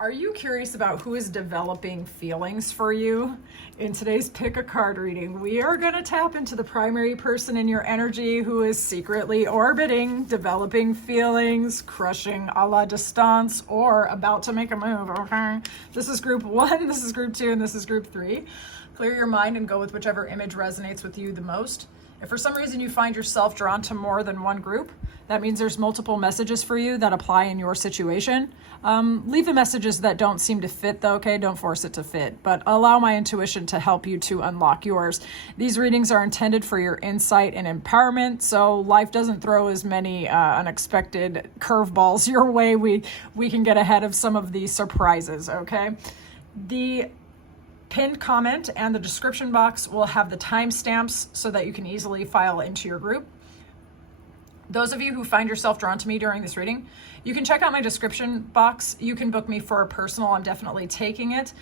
Are you curious about who is developing feelings for you? In today's Pick a Card reading, we are going to tap into the primary person in your energy who is secretly orbiting, developing feelings, crushing a la distance, or about to make a move, okay? This is group 1, this is group 2, and this is group 3. Clear your mind and go with whichever image resonates with you the most. If for some reason you find yourself drawn to more than one group, that means there's multiple messages for you that apply in your situation. Leave the messages that don't seem to fit though, okay? Don't force it to fit, but allow my intuition to help you to unlock yours. These readings are intended for your insight and empowerment, so life doesn't throw as many unexpected curveballs your way. We can get ahead of some of these surprises, okay? The pinned comment and the description box will have the timestamps so that you can easily file into your group. Those of you who find yourself drawn to me during this reading, you can check out my description box. You can book me for a personal. I'm definitely taking it.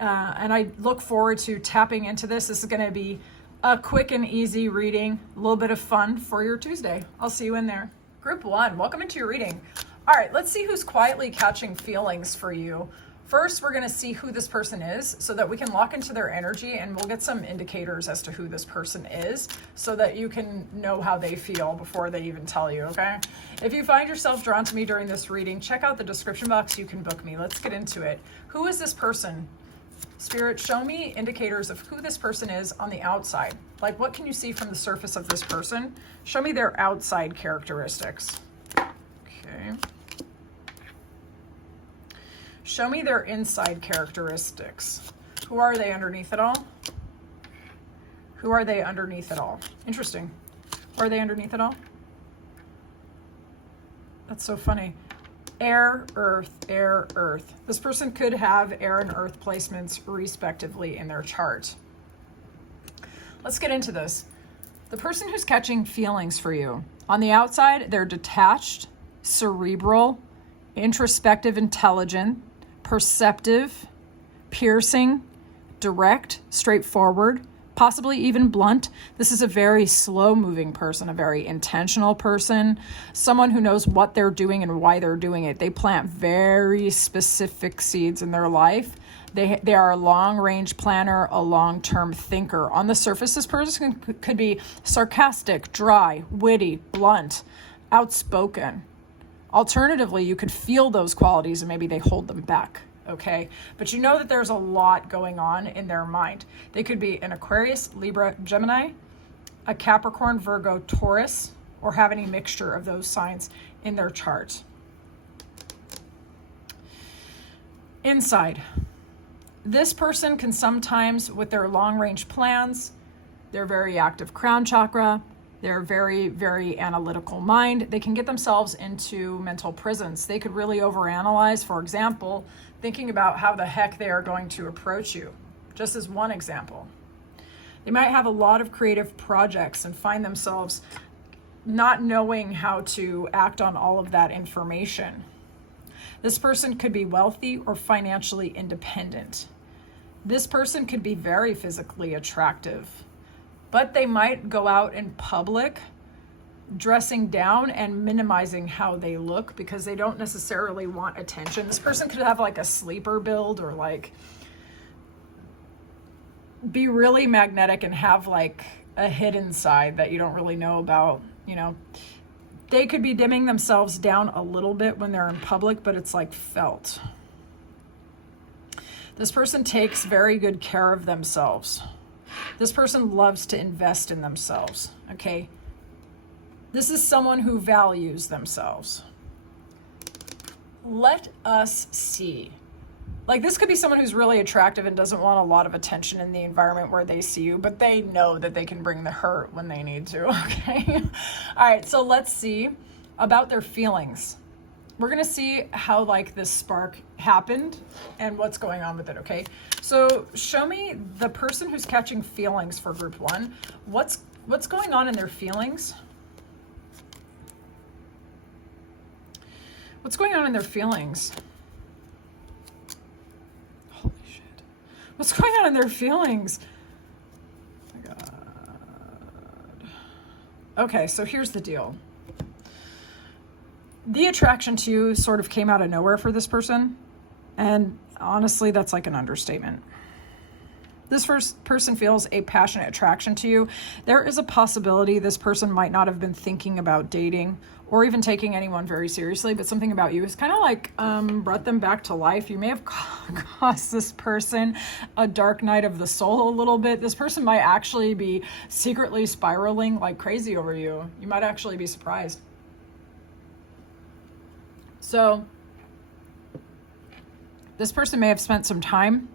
And I look forward to tapping into this. This is going to be a quick and easy reading, a little bit of fun for your Tuesday. I'll see you in there. Group 1, welcome into your reading. All right, let's see who's quietly catching feelings for you. First, we're going to see who this person is so that we can lock into their energy, and we'll get some indicators as to who this person is so that you can know how they feel before they even tell you, okay? If you find yourself drawn to me during this reading, check out the description box. You can book me. Let's get into it. Who is this person? Spirit, show me indicators of who this person is on the outside. Like, what can you see from the surface of this person? Show me their outside characteristics. Okay. Show me their inside characteristics. Who are they underneath it all? Who are they underneath it all? Interesting. Who are they underneath it all? That's so funny. Air, earth, air, earth. This person could have air and earth placements respectively in their chart. Let's get into this. The person who's catching feelings for you. On the outside, they're detached, cerebral, introspective, intelligent, perceptive, piercing, direct, straightforward, possibly even blunt. This is a very slow-moving person, a very intentional person, someone who knows what they're doing and why they're doing it. They plant very specific seeds in their life. They are a long-range planner, a long-term thinker. On the surface, this person could be sarcastic, dry, witty, blunt, outspoken. Alternatively, you could feel those qualities and maybe they hold them back, okay? But you know that there's a lot going on in their mind. They could be an Aquarius, Libra, Gemini, a Capricorn, Virgo, Taurus, or have any mixture of those signs in their chart. Inside, this person can sometimes, with their long-range plans, they're very active crown chakra, they're very, very analytical mind. They can get themselves into mental prisons. They could really overanalyze, for example, thinking about how the heck they are going to approach you, just as one example. They might have a lot of creative projects and find themselves not knowing how to act on all of that information. This person could be wealthy or financially independent. This person could be very physically attractive, but they might go out in public dressing down and minimizing how they look because they don't necessarily want attention. This person could have like a sleeper build or like be really magnetic and have like a hidden side that you don't really know about, you know. They could be dimming themselves down a little bit when they're in public, but it's like felt. This person takes very good care of themselves. This person loves to invest in themselves, okay? This is someone who values themselves. Let us see. Like, this could be someone who's really attractive and doesn't want a lot of attention in the environment where they see you, but they know that they can bring the hurt when they need to, okay? All right, so let's see about their feelings. We're going to see how like this spark happened and what's going on with it, okay? So show me the person who's catching feelings for group 1. What's going on in their feelings? What's going on in their feelings? Holy shit. What's going on in their feelings? Oh my God. Okay, so here's the deal. The attraction to you sort of came out of nowhere for this person. And honestly, that's like an understatement. This first person feels a passionate attraction to you. There is a possibility this person might not have been thinking about dating or even taking anyone very seriously, but something about you has kind of like brought them back to life. You may have caused this person a dark night of the soul a little bit. This person might actually be secretly spiraling like crazy over you. You might actually be surprised. So this person may have spent some time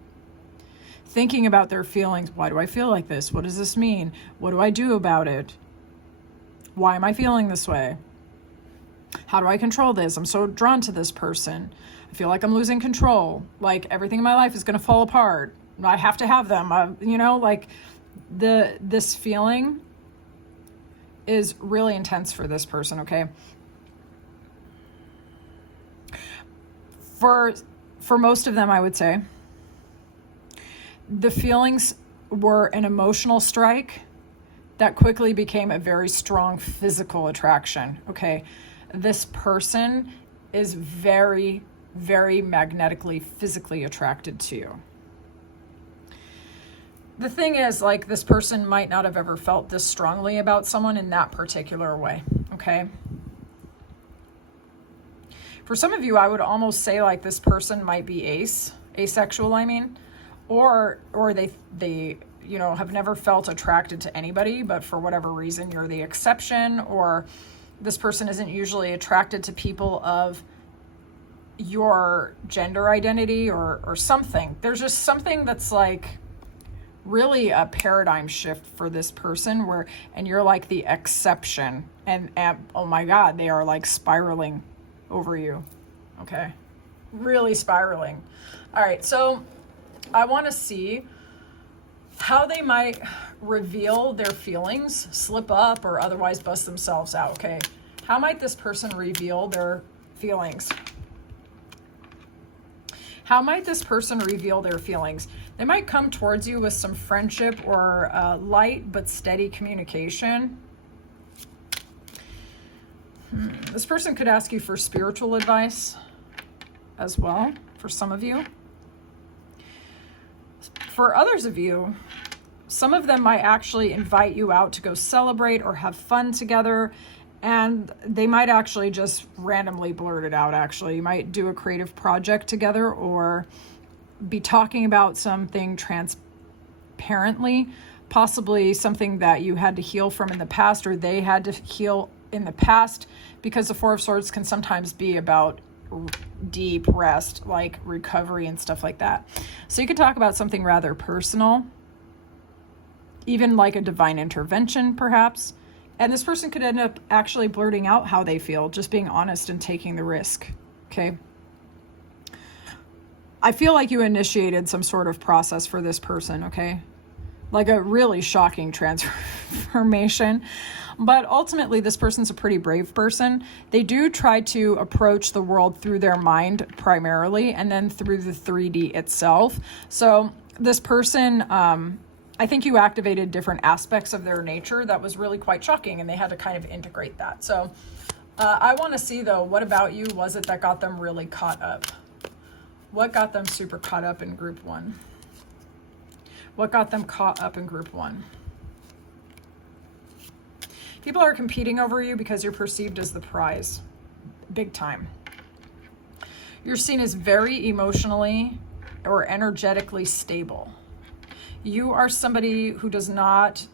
thinking about their feelings. Why do I feel like this? What does this mean? What do I do about it? Why am I feeling this way? How do I control this? I'm so drawn to this person. I feel like I'm losing control. Like everything in my life is going to fall apart. I have to have them. Like this feeling is really intense for this person, okay? For most of them, I would say, the feelings were an emotional strike that quickly became a very strong physical attraction, okay? This person is very, very magnetically, physically attracted to you. The thing is, like, this person might not have ever felt this strongly about someone in that particular way, okay? For some of you, I would almost say like this person might be asexual, I mean, or they have never felt attracted to anybody, but for whatever reason, you're the exception, or this person isn't usually attracted to people of your gender identity or something. There's just something that's like really a paradigm shift for this person and you're like the exception, and oh my God, they are like spiraling over you. Okay. Really spiraling. All right. So I want to see how they might reveal their feelings, slip up, or otherwise bust themselves out. Okay. How might this person reveal their feelings? How might this person reveal their feelings? They might come towards you with some friendship or light but steady communication. This person could ask you for spiritual advice as well, for some of you. For others of you, some of them might actually invite you out to go celebrate or have fun together, and they might actually just randomly blurt it out, actually. You might do a creative project together or be talking about something transparently, possibly something that you had to heal from in the past or they had to heal in the past, because the Four of Swords can sometimes be about deep rest, like recovery and stuff like that. So you could talk about something rather personal, even like a divine intervention, perhaps. And this person could end up actually blurting out how they feel, just being honest and taking the risk. Okay. I feel like you initiated some sort of process for this person, okay? Like a really shocking transformation. But ultimately, this person's a pretty brave person. They do try to approach the world through their mind primarily, and then through the 3D itself. So this person, I think you activated different aspects of their nature that was really quite shocking, and they had to kind of integrate that. So I want to see, though, what about you was it that got them really caught up? What got them super caught up in group one? What got them caught up in group one? People are competing over you because you're perceived as the prize. Big time. You're seen as very emotionally or energetically stable. You are somebody who does not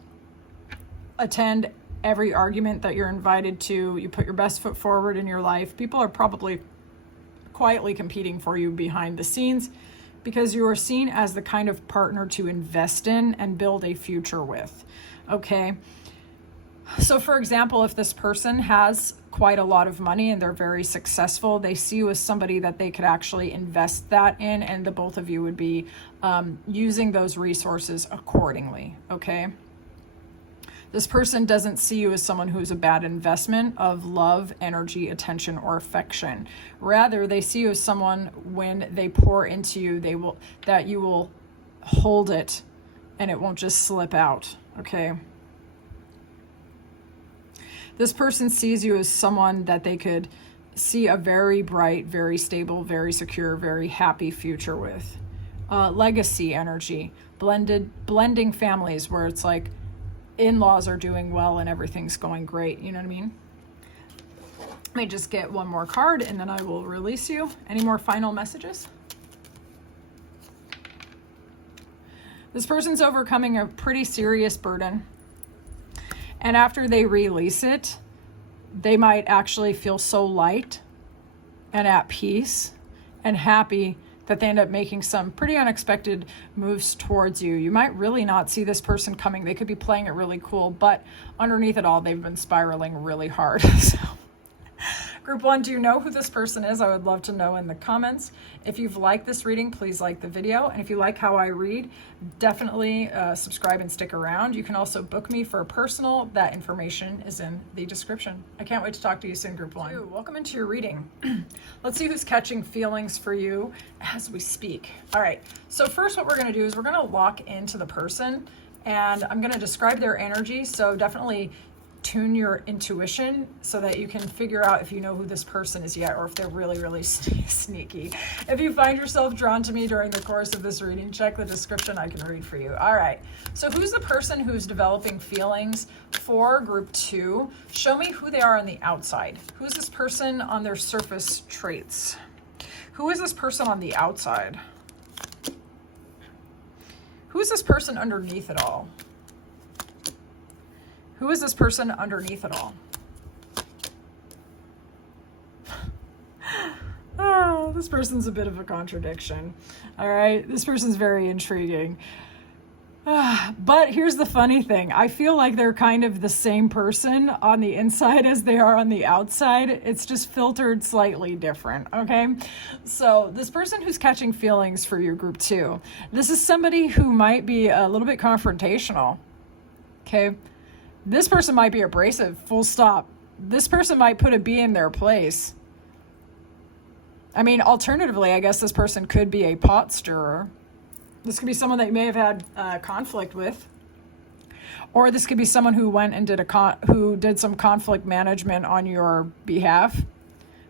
attend every argument that you're invited to. You put your best foot forward in your life. People are probably quietly competing for you behind the scenes because you are seen as the kind of partner to invest in and build a future with. Okay. So for example, if this person has quite a lot of money and they're very successful, they see you as somebody that they could actually invest that in, and the both of you would be using those resources accordingly, okay? This person doesn't see you as someone who's a bad investment of love, energy, attention, or affection. Rather, they see you as someone, when they pour into you, that you will hold it and it won't just slip out, okay? This person sees you as someone that they could see a very bright, very stable, very secure, very happy future with. Legacy energy, blending families where it's like in-laws are doing well and everything's going great. You know what I mean? Let me just get one more card and then I will release you. Any more final messages? This person's overcoming a pretty serious burden. And after they release it, they might actually feel so light and at peace and happy that they end up making some pretty unexpected moves towards you. You might really not see this person coming. They could be playing it really cool, but underneath it all, they've been spiraling really hard. So, Group 1, do you know who this person is? I would love to know in the comments. If you've liked this reading, please like the video. And if you like how I read, definitely subscribe and stick around. You can also book me for a personal. That information is in the description. I can't wait to talk to you soon, Group 1. Welcome into your reading. Let's see who's catching feelings for you as we speak. All right, so first what we're gonna do is we're gonna lock into the person and I'm gonna describe their energy. So definitely tune your intuition so that you can figure out if you know who this person is yet or if they're really, really sneaky. If you find yourself drawn to me during the course of this reading, check the description. I can read for you. All right. So who's the person who's developing feelings for Group 2? Show me who they are on the outside. Who's this person on their surface traits? Who is this person on the outside? Who is this person underneath it all? Who is this person underneath it all? Oh, this person's a bit of a contradiction. All right, this person's very intriguing. But here's the funny thing. I feel like they're kind of the same person on the inside as they are on the outside. It's just filtered slightly different, okay? So this person who's catching feelings for your Group 2, this is somebody who might be a little bit confrontational, okay? This person might be abrasive, full stop. This person might put a B in their place. I mean, alternatively, I guess this person could be a pot stirrer. This could be someone that you may have had conflict with. Or this could be someone who went and did some conflict management on your behalf.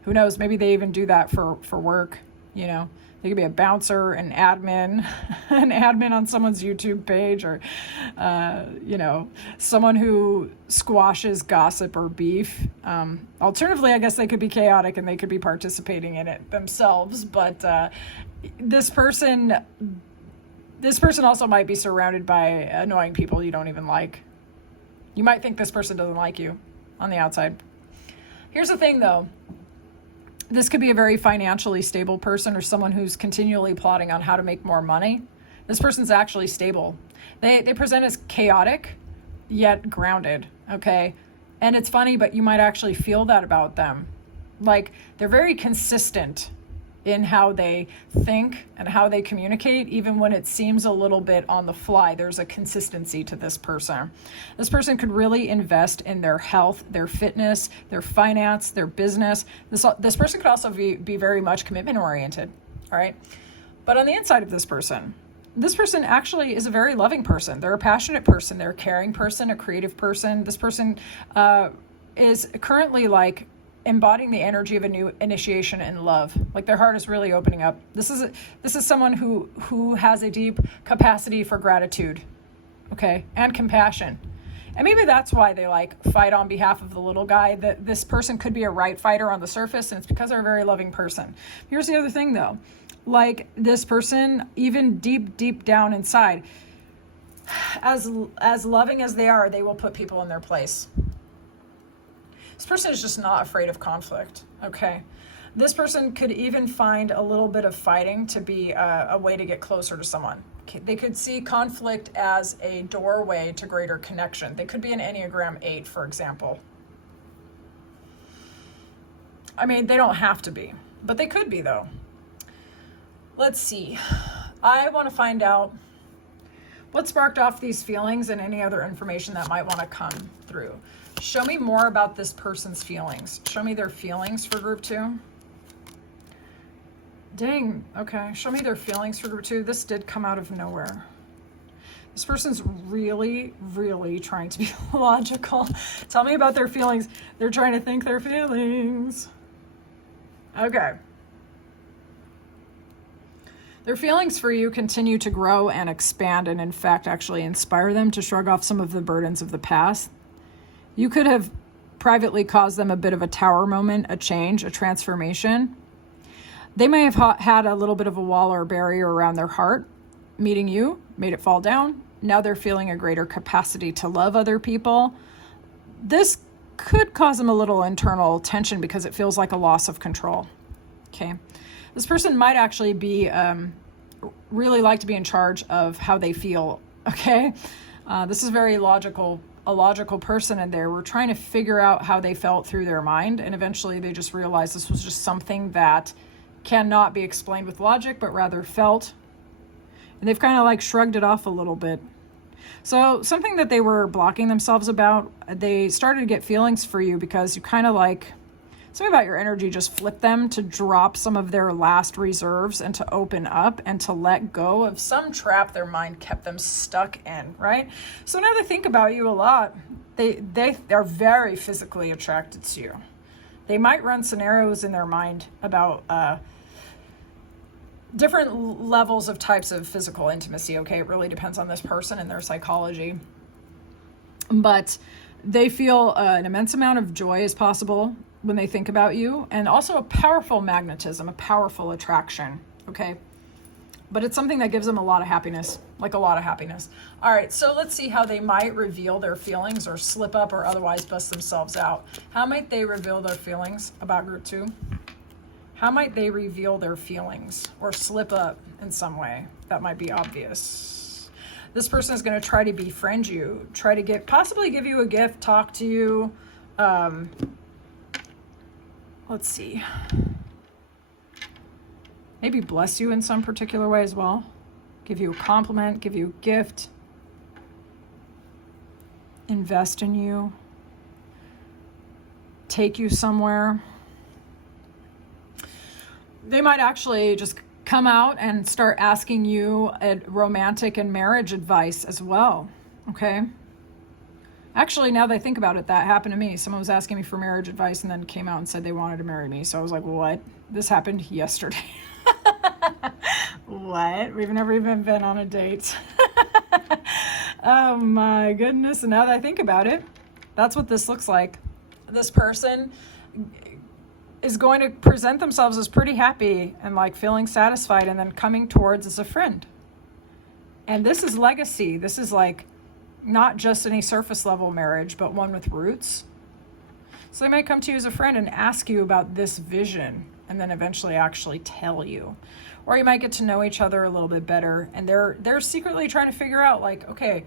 Who knows? Maybe they even do that for work, you know. They could be a bouncer, an admin, an admin on someone's YouTube page, or, you know, someone who squashes gossip or beef. Alternatively, I guess they could be chaotic and they could be participating in it themselves. But this person also might be surrounded by annoying people you don't even like. You might think this person doesn't like you on the outside. Here's the thing, though. This could be a very financially stable person or someone who's continually plotting on how to make more money. This person's actually stable. They present as chaotic, yet grounded, okay? And it's funny, but you might actually feel that about them. Like, they're very consistent in how they think and how they communicate, even when it seems a little bit on the fly. There's a consistency to this person. This person could really invest in their health, their fitness, their finance, their business. This person could also be very much commitment oriented, all right? But on the inside of this person actually is a very loving person. They're a passionate person. They're a caring person, a creative person. This person is currently like embodying the energy of a new initiation in love. Like their heart is really opening up. This is someone who has a deep capacity for gratitude, okay, and compassion. And maybe that's why they like fight on behalf of the little guy. That this person could be a right fighter on the surface, and it's because they're a very loving person. Here's the other thing, though. Like this person, even deep down inside, as loving as they are, they will put people in their place. This person is just not afraid of conflict, okay? This person could even find a little bit of fighting to be a way to get closer to someone. They could see conflict as a doorway to greater connection. They could be an Enneagram 8, for example. I mean, they don't have to be, but they could be, though. Let's see. I want to find out what sparked off these feelings and any other information that might want to come through. Show me more about this person's feelings. Show me their feelings for Group 2. Dang, okay. Show me their feelings for Group 2. This did come out of nowhere. This person's really, really trying to be logical. Tell me about their feelings. They're trying to think their feelings. Okay. Their feelings for you continue to grow and expand, and in fact actually inspire them to shrug off some of the burdens of the past. You could have privately caused them a bit of a tower moment, a change, a transformation. They may have had a little bit of a wall or barrier around their heart. Meeting you made it fall down. Now they're feeling a greater capacity to love other people. This could cause them a little internal tension because it feels like a loss of control. Okay. This person might actually be really like to be in charge of how they feel. Okay. This is a logical person, and they were trying to figure out how they felt through their mind, and eventually they just realized this was just something that cannot be explained with logic, but rather felt. And they've kind of like shrugged it off a little bit. So something that they were blocking themselves about, they started to get feelings for you because you kind of like, something about your energy just flipped them to drop some of their last reserves and to open up and to let go of some trap their mind kept them stuck in, right? So now they think about you a lot. They're very physically attracted to you. They might run scenarios in their mind about different levels of types of physical intimacy, okay? It really depends on this person and their psychology. But they feel an immense amount of joy is possible when they think about you, and also a powerful magnetism, a powerful attraction, okay? But it's something that gives them a lot of happiness, like a lot of happiness. All right, so let's see how they might reveal their feelings or slip up or otherwise bust themselves out. How might they reveal their feelings about group 2? How might they reveal their feelings or slip up in some way that might be obvious? This person is going to try to befriend you, try to possibly give you a gift, talk to you. Let's see. Maybe bless you in some particular way as well. Give you a compliment, give you a gift. Invest in you. Take you somewhere. They might actually just come out and start asking you a romantic and marriage advice as well, okay? Actually, now that I think about it, that happened to me. Someone was asking me for marriage advice and then came out and said they wanted to marry me. So I was like, what? This happened yesterday. What? We've never even been on a date. Oh my goodness. And now that I think about it, that's what this looks like. This person is going to present themselves as pretty happy and like feeling satisfied and then coming towards as a friend. And this is legacy. This is like not just any surface level marriage, but one with roots. So they might come to you as a friend and ask you about this vision and then eventually actually tell you. Or you might get to know each other a little bit better, and they're secretly trying to figure out like, okay,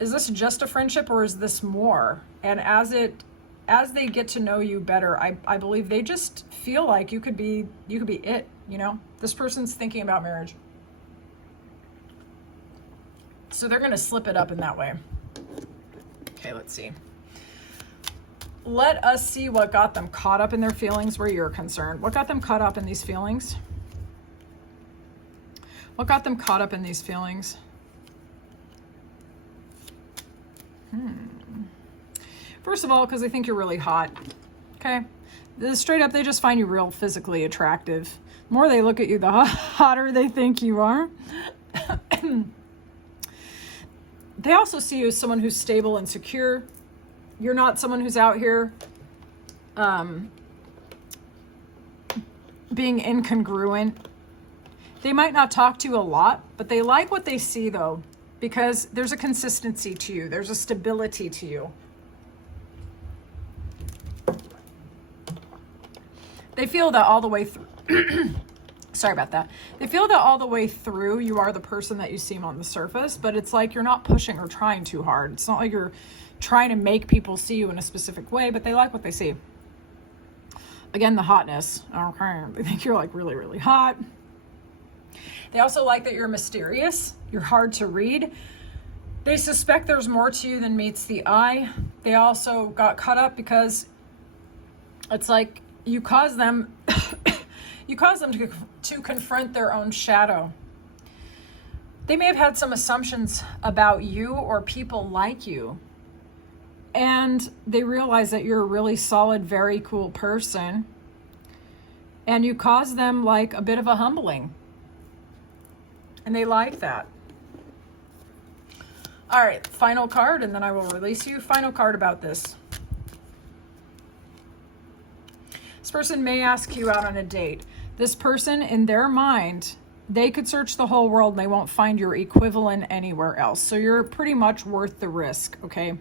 is this just a friendship or is this more? And as they get to know you better, I believe they just feel like you could be it, you know? This person's thinking about marriage. So they're going to slip it up in that way. Okay, let's see. Let us see what got them caught up in their feelings where you're concerned. What got them caught up in these feelings? What got them caught up in these feelings? First of all, because they think you're really hot. Okay? Straight up, they just find you real physically attractive. The more they look at you, the hotter they think you are. They also see you as someone who's stable and secure. You're not someone who's out here being incongruent. They might not talk to you a lot, but they like what they see, though, because there's a consistency to you. There's a stability to you. They feel that all the way through. Sorry about that. They feel that all the way through you are the person that you seem on the surface, but it's like you're not pushing or trying too hard. It's not like you're trying to make people see you in a specific way, but they like what they see. Again, the hotness. Okay. They think you're like really, really hot. They also like that you're mysterious. You're hard to read. They suspect there's more to you than meets the eye. They also got caught up because it's like you cause them to confront their own shadow. They may have had some assumptions about you or people like you, and they realize that you're a really solid, very cool person, and you cause them like a bit of a humbling. And they like that. All right, final card, and then I will release you. Final card about this. This person may ask you out on a date. This person, in their mind, they could search the whole world and they won't find your equivalent anywhere else. So you're pretty much worth the risk, okay?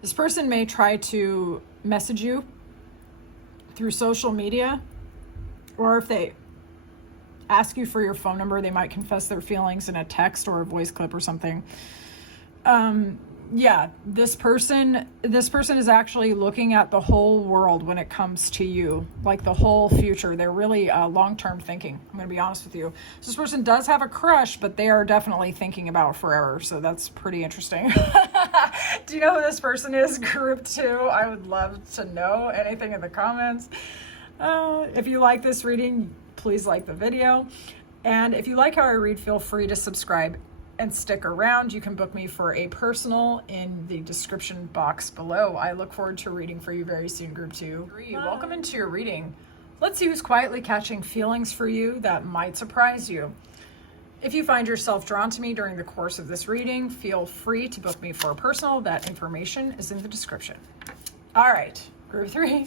This person may try to message you through social media, or if they ask you for your phone number, they might confess their feelings in a text or a voice clip or something. Yeah, this person is actually looking at the whole world when it comes to you, like the whole future. They're really long-term thinking. I'm going to be honest with you. So this person does have a crush, but they are definitely thinking about forever. So that's pretty interesting. Do you know who this person is? Group 2. I would love to know. Anything in the comments. If you like this reading, please like the video. And if you like how I read, feel free to subscribe and stick around. You can book me for a personal in the description box below. I look forward to reading for you very soon, Group 2. Welcome into your reading. Let's see who's quietly catching feelings for you that might surprise you. If you find yourself drawn to me during the course of this reading, feel free to book me for a personal. That information is in the description. All right, Group 3.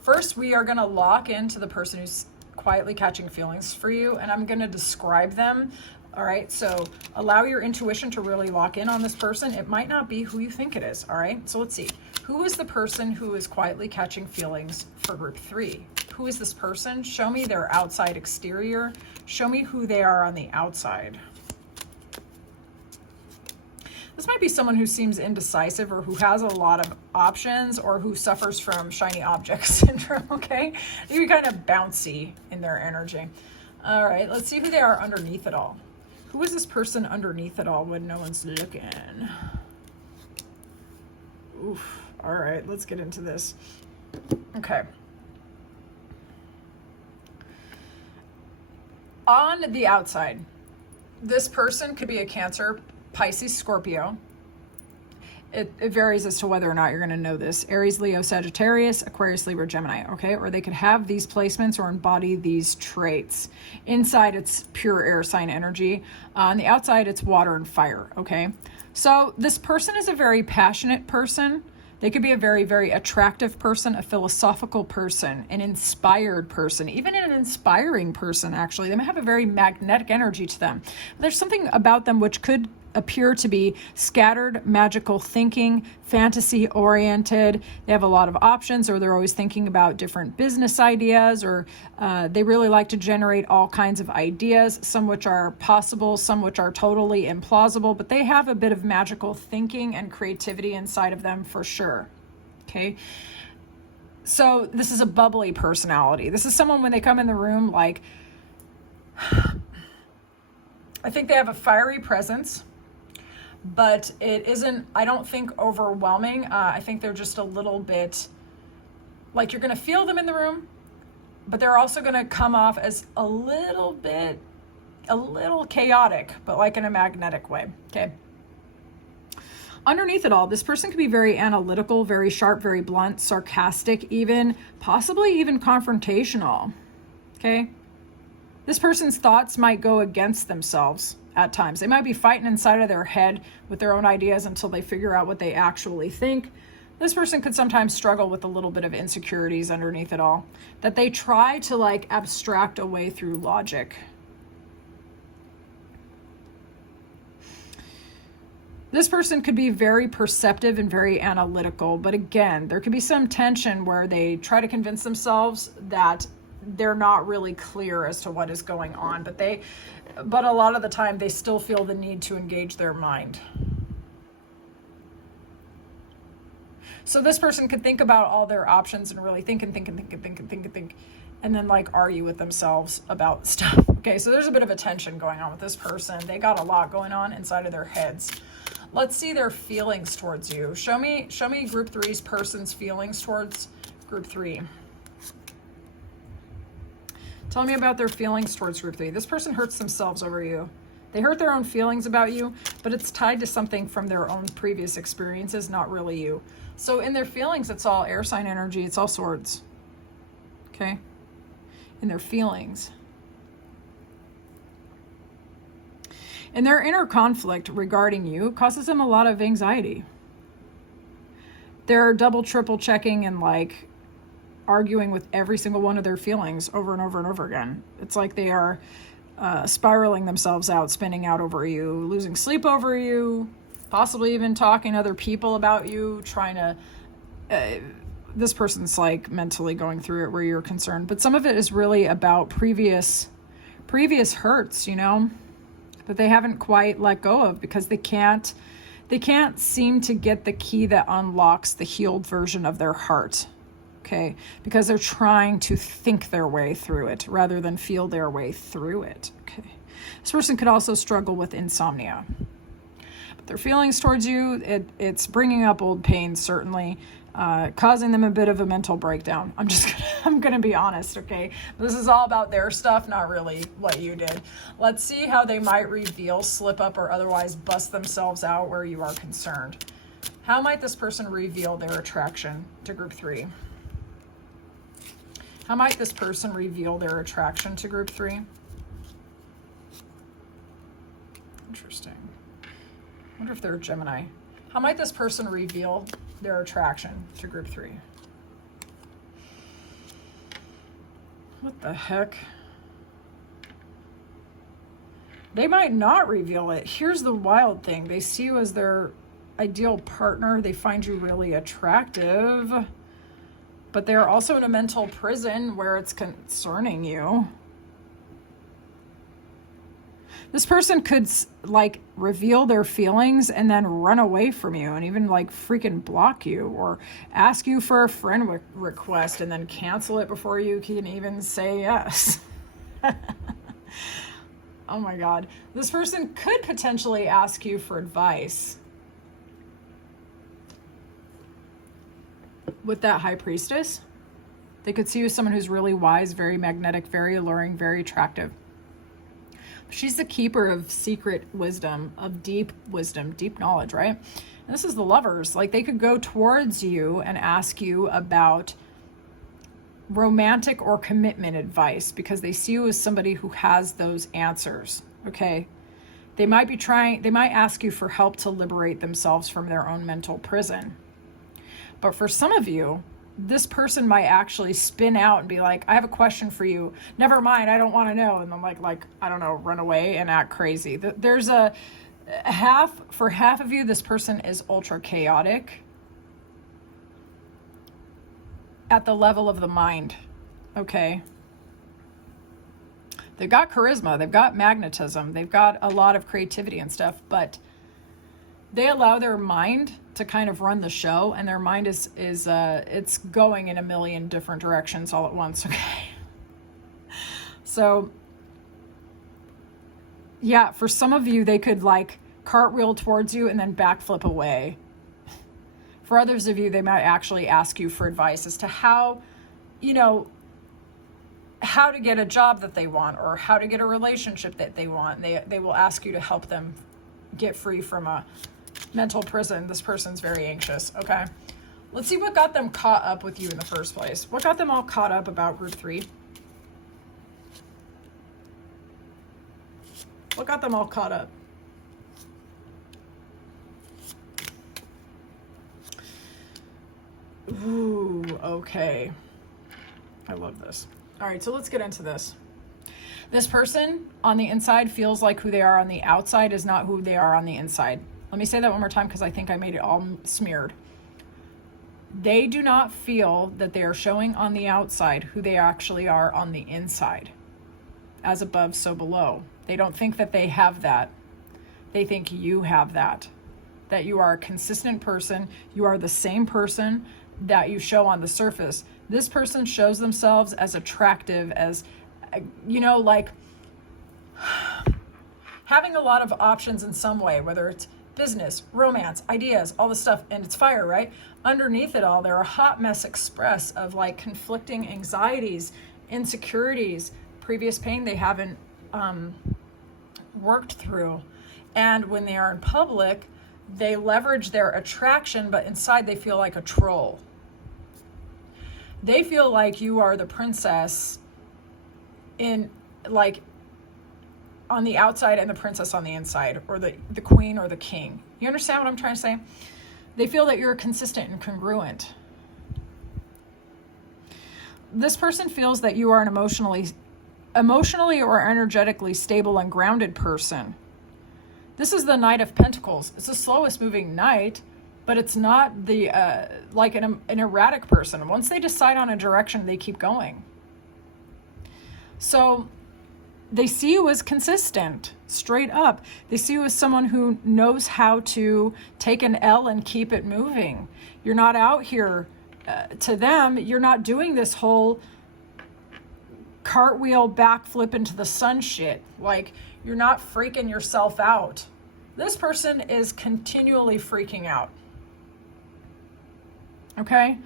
First, we are going to lock into the person who's quietly catching feelings for you, and I'm going to describe them. All right, so allow your intuition to really lock in on this person. It might not be who you think it is, all right? So let's see. Who is the person who is quietly catching feelings for Group 3? Who is this person? Show me their outside exterior. Show me who they are on the outside. This might be someone who seems indecisive or who has a lot of options or who suffers from shiny object syndrome, okay? They're kind of bouncy in their energy. All right, let's see who they are underneath it all. Who is this person underneath it all when no one's looking? Oof. All right, let's get into this. Okay. On the outside, this person could be a Cancer, Pisces, Scorpio. It varies as to whether or not you're going to know this. Aries, Leo, Sagittarius, Aquarius, Libra, Gemini, okay? Or they could have these placements or embody these traits. Inside, it's pure air sign energy. On the outside, it's water and fire, okay? So this person is a very passionate person. They could be a very, very attractive person, a philosophical person, an inspired person, even an inspiring person, actually. They might have a very magnetic energy to them. There's something about them which could appear to be scattered, magical thinking, fantasy oriented. They have a lot of options, or they're always thinking about different business ideas, or they really like to generate all kinds of ideas, some which are possible, some which are totally implausible, but they have a bit of magical thinking and creativity inside of them for sure. Okay. So this is a bubbly personality. This is someone when they come in the room, like, I think they have a fiery presence, but it isn't, I don't think, overwhelming. I think they're just a little bit, like, you're going to feel them in the room, but they're also going to come off as a little chaotic, but like in a magnetic way, okay? Underneath it all, this person could be very analytical, very sharp, very blunt, sarcastic even, possibly even confrontational, okay? This person's thoughts might go against themselves at times. They might be fighting inside of their head with their own ideas until they figure out what they actually think. This person could sometimes struggle with a little bit of insecurities underneath it all, that they try to like abstract away through logic. This person could be very perceptive and very analytical, but again, there could be some tension where they try to convince themselves that they're not really clear as to what is going on, but a lot of the time they still feel the need to engage their mind. So this person could think about all their options and really think, and then like argue with themselves about stuff. Okay, so there's a bit of a tension going on with this person. They got a lot going on inside of their heads. Let's see their feelings towards you. Show me Group 3's person's feelings towards Group 3. Tell me about their feelings towards Group 3. This person hurts themselves over you. They hurt their own feelings about you, but it's tied to something from their own previous experiences, not really you. So in their feelings, it's all air sign energy. It's all swords. Okay. in their feelings. And their inner conflict regarding you causes them a lot of anxiety. They're double, triple checking and like arguing with every single one of their feelings over and over and over again. It's like they are spiraling themselves out, spinning out over you, losing sleep over you, possibly even talking to other people about you, trying to... this person's like mentally going through it where you're concerned. But some of it is really about previous hurts, you know, that they haven't quite let go of because they can't seem to get the key that unlocks the healed version of their heart. Okay, because they're trying to think their way through it rather than feel their way through it. Okay, this person could also struggle with insomnia. But their feelings towards you, it's bringing up old pains, certainly, causing them a bit of a mental breakdown. I'm gonna be honest, okay? This is all about their stuff, not really what you did. Let's see how they might reveal, slip up, or otherwise bust themselves out where you are concerned. How might this person reveal their attraction to group 3? How might this person reveal their attraction to group 3? Interesting. I wonder if they're a Gemini. How might this person reveal their attraction to group 3? What the heck? They might not reveal it. Here's the wild thing. They see you as their ideal partner. They find you really attractive. But they're also in a mental prison where it's concerning you. This person could like reveal their feelings and then run away from you and even like freaking block you or ask you for a friend request and then cancel it before you can even say yes. Oh my God. This person could potentially ask you for advice. With that High Priestess, they could see you as someone who's really wise, very magnetic, very alluring, very attractive. She's the keeper of secret wisdom, of deep wisdom, deep knowledge, right? And this is the Lovers. Like they could go towards you and ask you about romantic or commitment advice because they see you as somebody who has those answers, okay? They might ask you for help to liberate themselves from their own mental prison. But for some of you, this person might actually spin out and be like, I have a question for you. Never mind, I don't want to know. And then like, I don't know, run away and act crazy. There's for half of you, this person is ultra chaotic at the level of the mind, okay? They've got charisma, they've got magnetism, they've got a lot of creativity and stuff, but they allow their mind to kind of run the show, and their mind is it's going in a million different directions all at once, okay? So, yeah, for some of you, they could like cartwheel towards you and then backflip away. For others of you, they might actually ask you for advice as to how, you know, how to get a job that they want or how to get a relationship that they want. They will ask you to help them get free from a mental prison. This person's very anxious. Okay, let's see what got them caught up with you in the first place. What got them all caught up about group 3? What got them all caught up? Ooh, okay. I love this. All right, so let's get into this. This person on the inside feels like who they are on the outside is not who they are on the inside. Let me say that one more time because I think I made it all smeared. They do not feel that they are showing on the outside who they actually are on the inside. As above, so below. They don't think that they have that. They think you have that. That you are a consistent person. You are the same person that you show on the surface. This person shows themselves as attractive, as, you know, like having a lot of options in some way, whether it's business, romance, ideas, all this stuff, and it's fire, right? Underneath it all, they're a hot mess express of like conflicting anxieties, insecurities, previous pain they haven't worked through. And when they are in public, they leverage their attraction, but inside they feel like a troll. They feel like you are the princess in like on the outside and the princess on the inside, or the queen or the king. You understand what I'm trying to say? They feel that you're consistent and congruent. This person feels that you are an emotionally or energetically stable and grounded person. This is the Knight of Pentacles. It's the slowest moving knight, but it's not the like an erratic person. Once they decide on a direction, they keep going. So they see you as consistent, straight up. They see you as someone who knows how to take an L and keep it moving. You're not out here, to them, you're not doing this whole cartwheel backflip into the sun shit. Like, you're not freaking yourself out. This person is continually freaking out. Okay?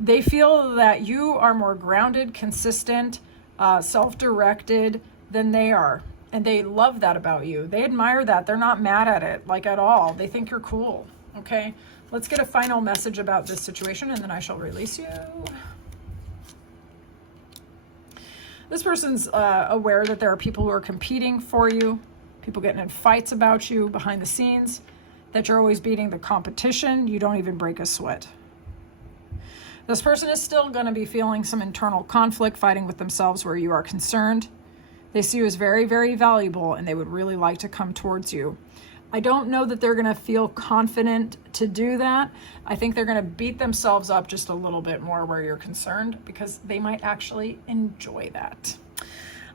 They feel that you are more grounded, consistent, self-directed than they are. And they love that about you. They admire that. They're not mad at it, like at all. They think you're cool. Okay? Let's get a final message about this situation, and then I shall release you. This person's aware that there are people who are competing for you, people getting in fights about you behind the scenes, that you're always beating the competition. You don't even break a sweat. This person is still going to be feeling some internal conflict, fighting with themselves where you are concerned. They see you as very, very valuable, and they would really like to come towards you. I don't know that they're going to feel confident to do that. I think they're going to beat themselves up just a little bit more where you're concerned, because they might actually enjoy that.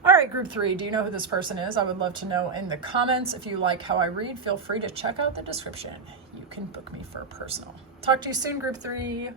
All right, group 3, do you know who this person is? I would love to know in the comments. If you like how I read, feel free to check out the description. You can book me for a personal. Talk to you soon, group 3.